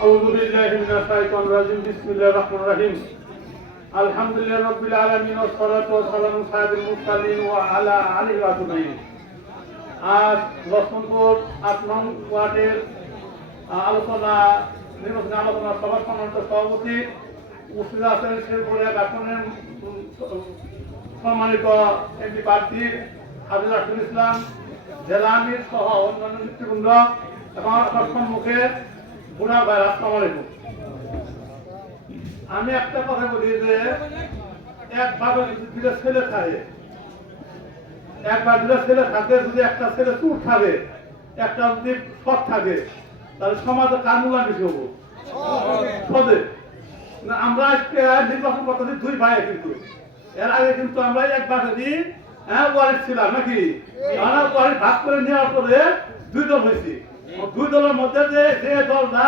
أعوذ بالله من الشيطان الرجيم بسم الله الرحمن الرحيم الحمد لله رب العالمين والصلاة والسلام على سيد المرسلين وعلى آله أجمعين আজ লক্ষ্মণপুর আট নং ওয়ার্ডের আহ, আলোচনা নির্বাচনী আলোচনা সভার সম্মানিত সভাপতি উপস্থিত আছেন শেরপুরে ব্যাপনের সম্মানিত এমপি প্রার্থী হাজির রাসুল ইসলাম জেলা আমির সহ অন্যান্য নেতৃবৃন্দ এবং আমার সম্মুখে বুড়া ভাই আসসালামু আলাইকুম। আমি একটা কথা বলি যে একভাবে যদি দুটো ছেলে থাকে একবার দুটো ছেলে থাকে যদি একটা ছেলে চুর থাকে একটা যদি সৎ থাকে তাহলে সমাজে কার মূল্যায়ন বেশি হব? সদে। আমরা আজকে নির্বাচন করতেছি দুই ভাই কিন্তু। এর আগে কিন্তু আমরা এক বাসাদি হ্যাঁ ওয়ারিস ছিলাম নাকি? ভাগ করে নেওয়ার পরে দুই দল হয়েছি। দুই দলের মধ্যে যে যে দলটা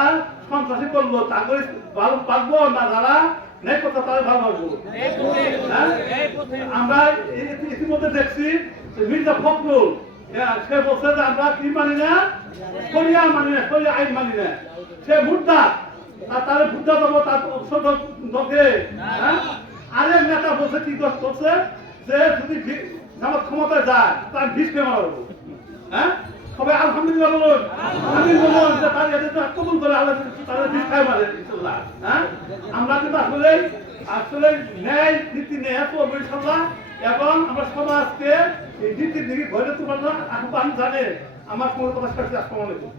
সন্ত্রাসী করল তাকে ভালো পারব না যারা? নেই করতে তারা ভালো পারব হ্যাঁ? আমরা ইতিমধ্যে দেখছি মির্জা ফখরুল হ্যাঁ, সে বলছে যে আমরা কি মানি না? শরিয়া মানি না শরিয়া আইন মানি না। সে মুদ্রা আর তাহলে বুদ্ধা দেবো তার ছোট লোকে হ্যাঁ? আরেক নেতা বলছে কি করছে যে যদি জামাত ক্ষমতায় যায় তার বিষ কে মারবো হ্যাঁ? সবাই আলহামদুলিল্লাহ বলুন। আলহামদুলিল্লাহ বলুন কবুল করে আল্লাহ ইনশাআল্লাহ হ্যাঁ? আমরা কিন্তু আসলে আসলে ন্যায় নীতি ন্যায় করব ইনশাআল্লাহ এবং আমরা সমাজকে এই নীতির দিকে ঘরে না। আহ্বান জানে, আমার কোনো কথা আসসালামু আলাইকুম